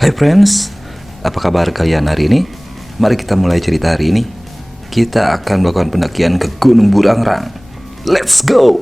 Hai friends, apa kabar kalian hari ini? Mari kita mulai cerita hari ini. Kita akan melakukan pendakian ke Gunung Burangrang. Let's go!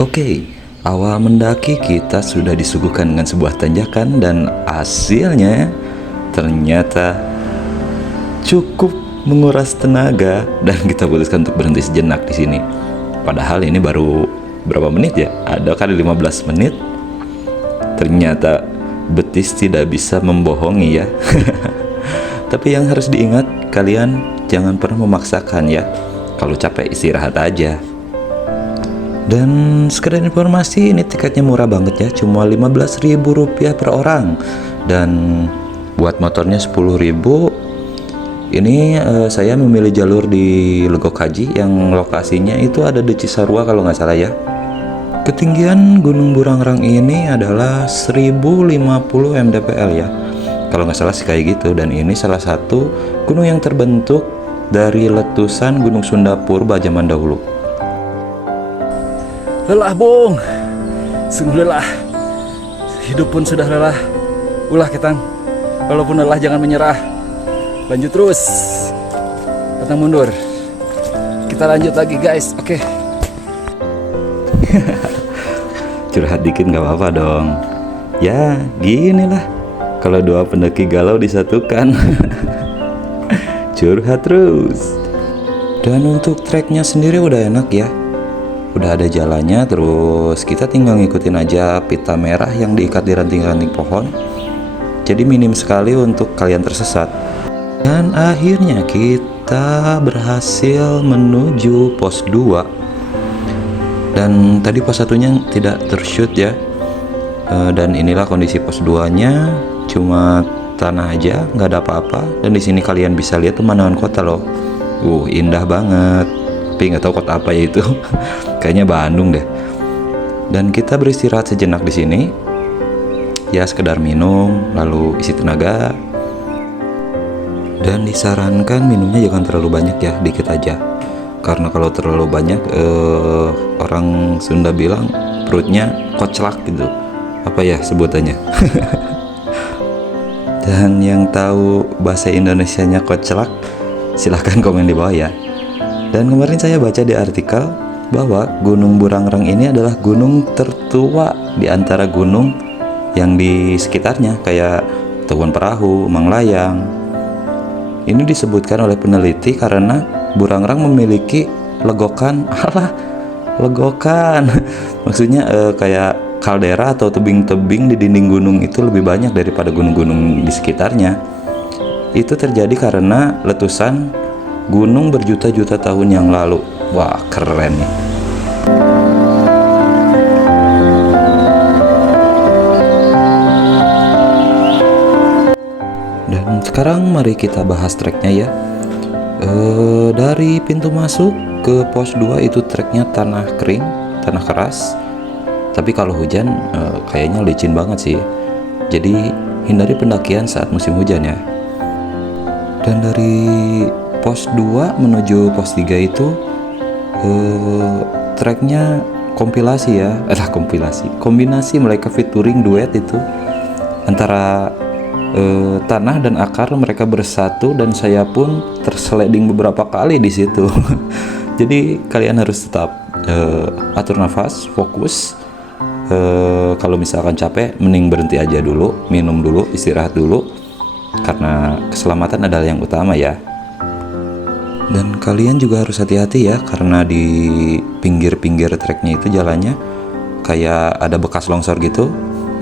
Oke, awal mendaki kita sudah disuguhkan dengan sebuah tanjakan dan hasilnya ternyata cukup menguras tenaga dan kita putuskan untuk berhenti sejenak di sini. Padahal ini baru berapa menit ya? Ada kali 15 menit. Ternyata betis tidak bisa membohongi ya. Tapi yang harus diingat, kalian jangan pernah memaksakan ya. Kalau capek istirahat aja. Dan sekedar informasi, ini tiketnya murah banget ya, cuma Rp15.000 per orang. Dan buat motornya 10.000. Ini saya memilih jalur di Legok Haji yang lokasinya itu ada di Cisarua kalau nggak salah ya. Ketinggian Gunung Burangrang ini adalah 1050 mdpl ya, kalau nggak salah sih kayak gitu. Dan ini salah satu gunung yang terbentuk dari letusan Gunung Sunda Purba zaman dahulu. Lelah Bung, sungguh lelah. Hidup pun sudah lelah. Ulah Ketang, walaupun lelah jangan menyerah. Lanjut terus, pantang mundur. Kita lanjut lagi guys, oke. Curhat dikit nggak apa-apa dong. Ya gini lah, kalau dua pendaki galau disatukan. Curhat terus. Dan untuk treknya sendiri udah enak ya, udah ada jalannya, terus kita tinggal ngikutin aja pita merah yang diikat di ranting-ranting pohon. Jadi minim sekali untuk kalian tersesat. Dan akhirnya kita berhasil menuju pos 2. Dan tadi pos 1-nya tidak tershoot ya. Dan inilah kondisi pos 2-nya, cuma tanah aja, nggak ada apa-apa. Dan di sini kalian bisa lihat pemandangan kota loh. Indah banget. Tapi nggak tahu kota apa ya itu. Kayaknya Bandung deh. Dan kita beristirahat sejenak di sini. Ya sekedar minum, lalu isi tenaga. Dan disarankan minumnya jangan terlalu banyak ya, dikit aja. Karena kalau terlalu banyak, orang Sunda bilang perutnya koclak gitu. Apa ya sebutannya? Dan yang tahu bahasa Indonesianya koclak, silahkan komen di bawah ya. Dan kemarin saya baca di artikel bahwa Gunung Burangrang ini adalah gunung tertua di antara gunung yang di sekitarnya, kayak Tawon Perahu, Manglayang. Ini disebutkan oleh peneliti karena Burangrang memiliki legokan, maksudnya kayak kaldera atau tebing-tebing di dinding gunung itu lebih banyak daripada gunung-gunung di sekitarnya. Itu terjadi karena letusan gunung berjuta-juta tahun yang lalu. Wah, keren nih. Dan sekarang mari kita bahas treknya ya. Dari pintu masuk ke pos 2 itu treknya tanah kering, tanah keras. Tapi kalau hujan kayaknya licin banget sih. Jadi hindari pendakian saat musim hujan ya. Dan dari pos 2 menuju pos 3 itu treknya kompilasi ya, kombinasi mereka featuring duet itu antara tanah dan akar mereka bersatu, dan saya pun tersliding beberapa kali di situ. Jadi kalian harus tetap atur nafas, fokus. Kalau misalkan capek, mending berhenti aja dulu, minum dulu, istirahat dulu, karena keselamatan adalah yang utama ya. Dan kalian juga harus hati-hati ya, karena di pinggir-pinggir treknya itu jalannya kayak ada bekas longsor gitu.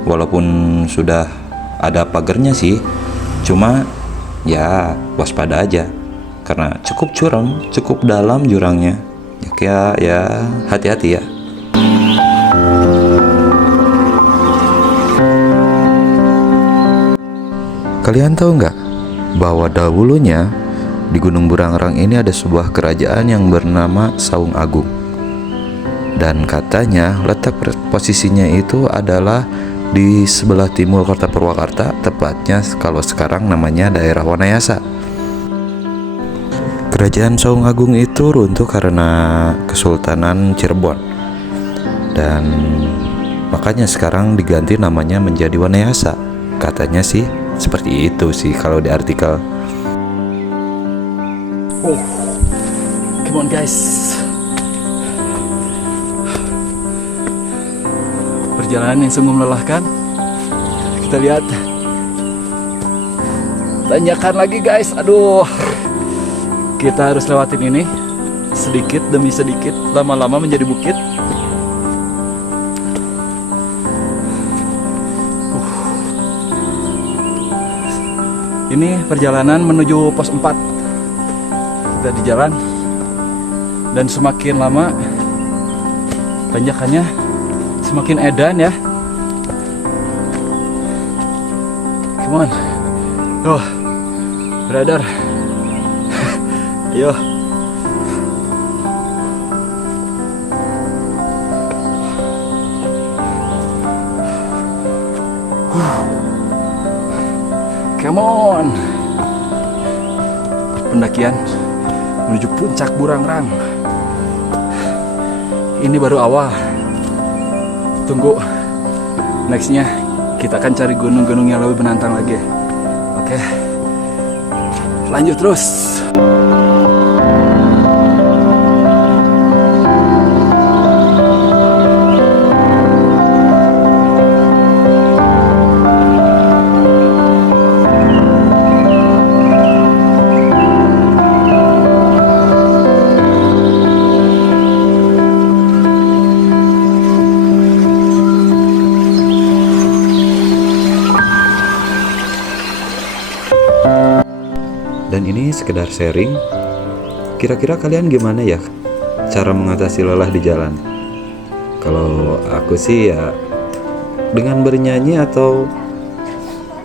Walaupun sudah ada pagernya sih, cuma ya waspada aja karena cukup curam, cukup dalam jurangnya. Ya hati-hati ya. Kalian tahu nggak bahwa dahulunya di Gunung Burangrang ini ada sebuah kerajaan yang bernama Saung Agung. Dan katanya letak posisinya itu adalah di sebelah timur kota Purwakarta, tepatnya kalau sekarang namanya daerah Wanayasa. Kerajaan Saung Agung itu runtuh karena Kesultanan Cirebon. Dan makanya sekarang diganti namanya menjadi Wanayasa. Katanya sih seperti itu sih kalau di artikel. Oh, come on guys. Perjalanan yang sungguh melelahkan. Kita lihat. Tanjakan lagi guys. Aduh. Kita harus lewatin ini sedikit demi sedikit, lama-lama menjadi bukit. Ini perjalanan menuju pos 4. Kita di jalan, dan semakin lama tanjakannya semakin edan ya. Come on. Oh, brother. Ayo. Come on. Pendakian menuju puncak Burangrang. Ini baru awal. Tunggu nextnya, kita akan cari gunung-gunung yang lebih menantang lagi. Oke, lanjut terus. Dan ini sekedar sharing. Kira-kira kalian gimana ya cara mengatasi lelah di jalan? Kalau aku sih ya dengan bernyanyi atau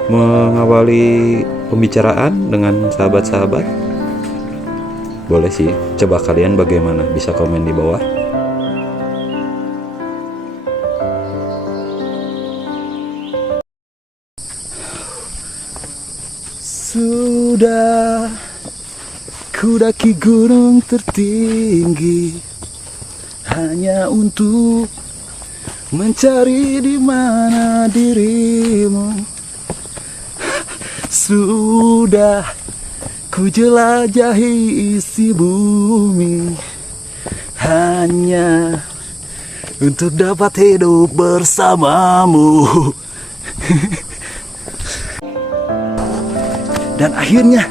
mengawali pembicaraan dengan sahabat-sahabat. Boleh sih. Coba kalian bagaimana? Bisa komen di bawah. Sudah kudaki gunung tertinggi hanya untuk mencari di mana dirimu. Sudah ku jelajahi isi bumi hanya untuk dapat hidup bersamamu. Dan akhirnya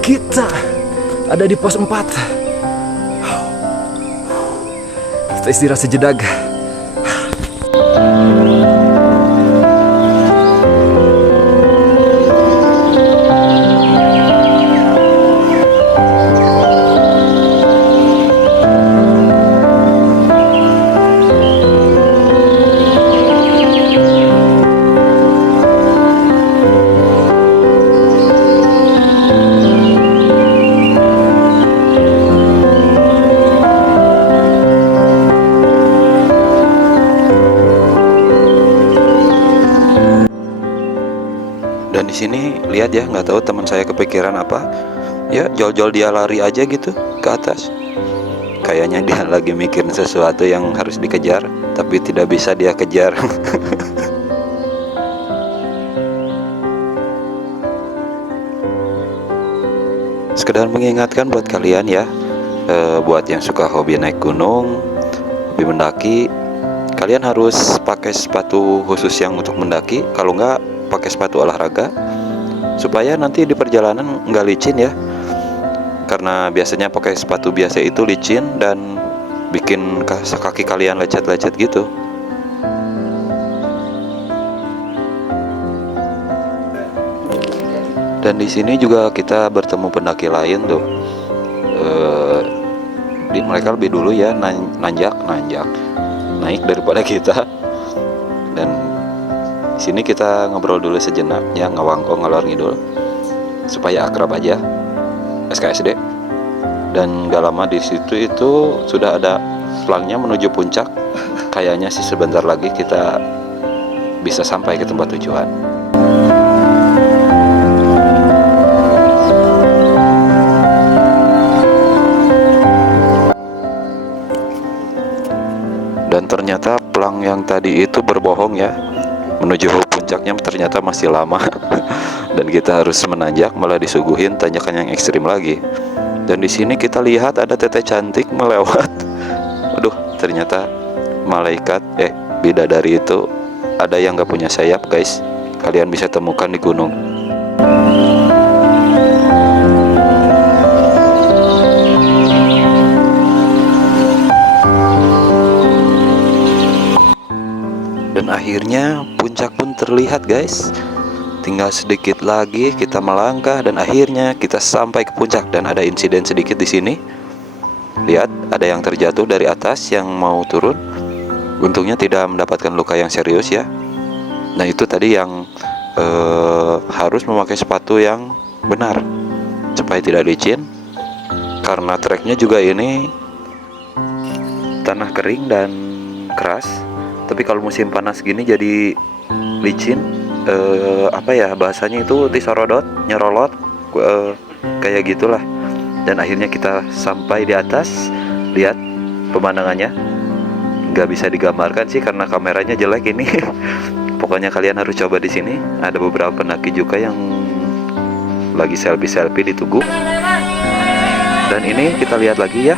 kita ada di pos 4. Kita istirahat sejenak. Dan di sini lihat ya, nggak tahu teman saya kepikiran apa, ya jol-jol dia lari aja gitu ke atas. Kayaknya dia lagi mikirin sesuatu yang harus dikejar, tapi tidak bisa dia kejar. Sekedar mengingatkan buat kalian ya, buat yang suka hobi naik gunung, hobi mendaki, kalian harus pakai sepatu khusus yang untuk mendaki. Kalau nggak, pakai sepatu olahraga supaya nanti di perjalanan nggak licin ya, karena biasanya pakai sepatu biasa itu licin dan bikin kaki kalian lecet-lecet gitu. Dan di sini juga kita bertemu pendaki lain tuh. Mereka lebih dulu ya nanjak naik daripada kita. Dan Di sini kita ngobrol dulu sejenak ya, ngawangkong ngalor ngidul supaya akrab aja, SKSD. Dan gak lama di situ itu sudah ada selangnya menuju puncak. Kayaknya sih sebentar lagi kita bisa sampai ke tempat tujuan. Dan ternyata pelang yang tadi itu berbohong ya. Menuju puncaknya ternyata masih lama. Dan kita harus menanjak, malah disuguhin tanjakan yang ekstrim lagi. Dan di sini kita lihat ada teteh cantik melewat. Waduh, ternyata malaikat bidadari itu ada yang gak punya sayap, guys. Kalian bisa temukan di gunung. Dan akhirnya puncak pun terlihat, guys. Tinggal sedikit lagi kita melangkah dan akhirnya kita sampai ke puncak. Dan ada insiden sedikit di sini. Lihat, ada yang terjatuh dari atas yang mau turun. Untungnya tidak mendapatkan luka yang serius ya. Nah itu tadi yang harus memakai sepatu yang benar supaya tidak licin. Karena treknya juga ini tanah kering dan keras. Tapi kalau musim panas gini jadi licin, bahasanya itu disorodot, nyerolot, kayak gitulah. Dan akhirnya kita sampai di atas. Lihat pemandangannya, nggak bisa digambarkan sih karena kameranya jelek ini. Pokoknya kalian harus coba di sini. Ada beberapa pendaki juga yang lagi selfie di Tugu. Dan ini kita lihat lagi ya.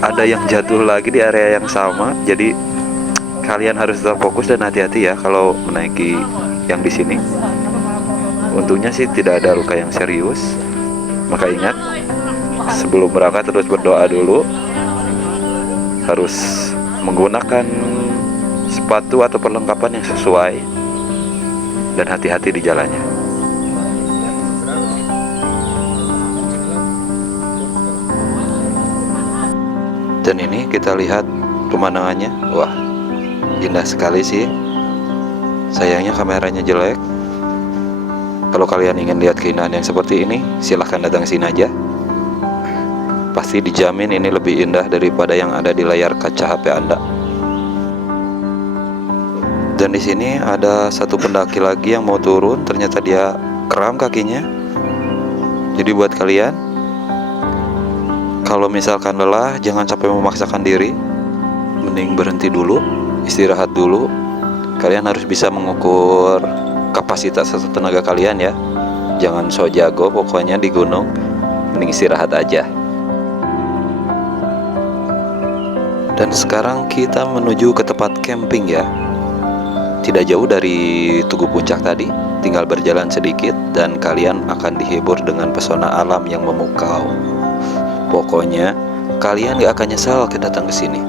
Ada yang jatuh lagi di area yang sama. Jadi kalian harus tetap fokus dan hati-hati ya kalau menaiki yang di sini. Untungnya sih tidak ada luka yang serius. Maka ingat, sebelum berangkat terus berdoa dulu. Harus menggunakan sepatu atau perlengkapan yang sesuai dan hati-hati di jalannya. Dan ini kita lihat pemandangannya. Wah, indah sekali sih. Sayangnya kameranya jelek. Kalau kalian ingin lihat keindahan yang seperti ini, silahkan datang sini aja. Pasti dijamin ini lebih indah daripada yang ada di layar kaca HP Anda. Dan di sini ada satu pendaki lagi yang mau turun. Ternyata dia kram kakinya. Jadi buat kalian, kalau misalkan lelah, jangan sampai memaksakan diri. Mending berhenti dulu, istirahat dulu. Kalian harus bisa mengukur kapasitas atau tenaga kalian ya. Jangan so jago pokoknya di gunung. Mending istirahat aja. Dan sekarang kita menuju ke tempat camping ya. Tidak jauh dari Tugu Puncak tadi. Tinggal berjalan sedikit dan kalian akan dihibur dengan pesona alam yang memukau. Pokoknya kalian gak akan nyesal kedatang ke sini.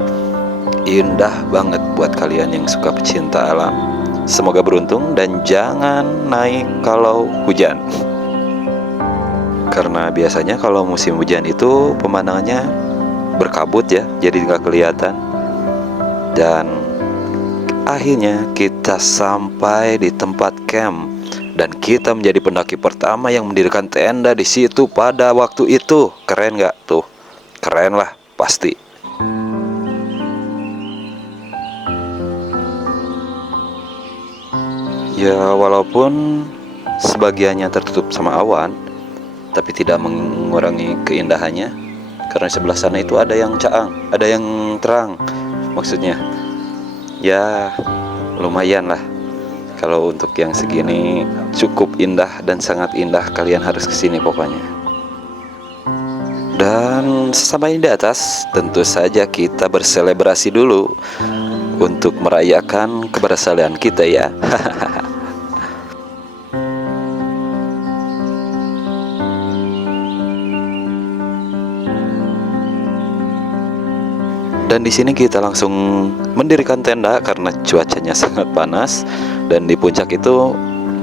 Indah banget buat kalian yang suka pecinta alam. Semoga beruntung dan jangan naik kalau hujan. Karena biasanya kalau musim hujan itu pemandangannya berkabut ya, jadi nggak kelihatan. Dan akhirnya kita sampai di tempat camp dan kita menjadi pendaki pertama yang mendirikan tenda di situ pada waktu itu. Keren nggak tuh? Keren lah pasti. Ya walaupun sebagiannya tertutup sama awan, tapi tidak mengurangi keindahannya. Karena sebelah sana itu ada yang caang, ada yang terang. Maksudnya ya lumayan lah. Kalau untuk yang segini cukup indah dan sangat indah. Kalian harus kesini pokoknya. Dan sesampai di atas, tentu saja kita berselebrasi dulu untuk merayakan keberhasilan kita ya. Dan di sini kita langsung mendirikan tenda karena cuacanya sangat panas dan di puncak itu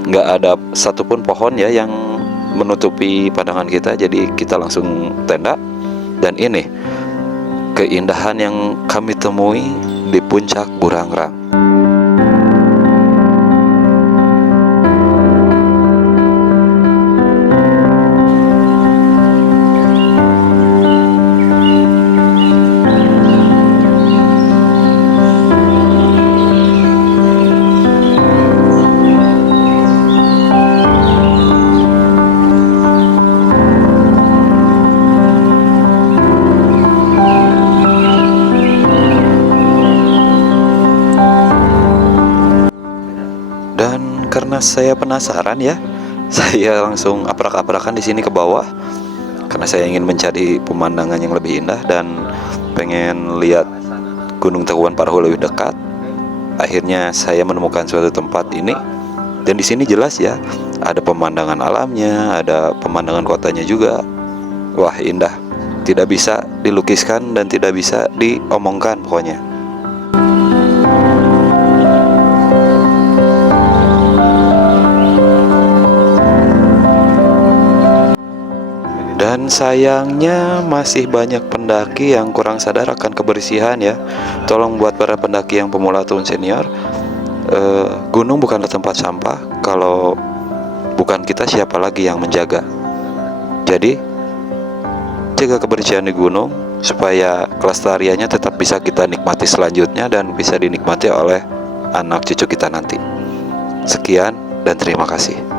nggak ada satupun pohon ya yang menutupi pandangan kita. Jadi kita langsung tenda. Dan ini keindahan yang kami temui di puncak Burangrang. karena saya penasaran ya, saya langsung aprak-aprakan di sini ke bawah karena saya ingin mencari pemandangan yang lebih indah dan pengen lihat Gunung Tangkuban Parahu lebih dekat. Akhirnya saya menemukan suatu tempat ini, dan di sini jelas ya, ada pemandangan alamnya, ada pemandangan kotanya juga. Wah, indah, tidak bisa dilukiskan dan tidak bisa diomongkan pokoknya. Dan sayangnya masih banyak pendaki yang kurang sadar akan kebersihan ya. Tolong buat para pendaki yang pemula ataupun senior, gunung bukanlah tempat sampah. Kalau bukan kita, siapa lagi yang menjaga? Jadi jaga kebersihan di gunung supaya kelestariannya tetap bisa kita nikmati selanjutnya dan bisa dinikmati oleh anak cucu kita nanti. Sekian dan terima kasih.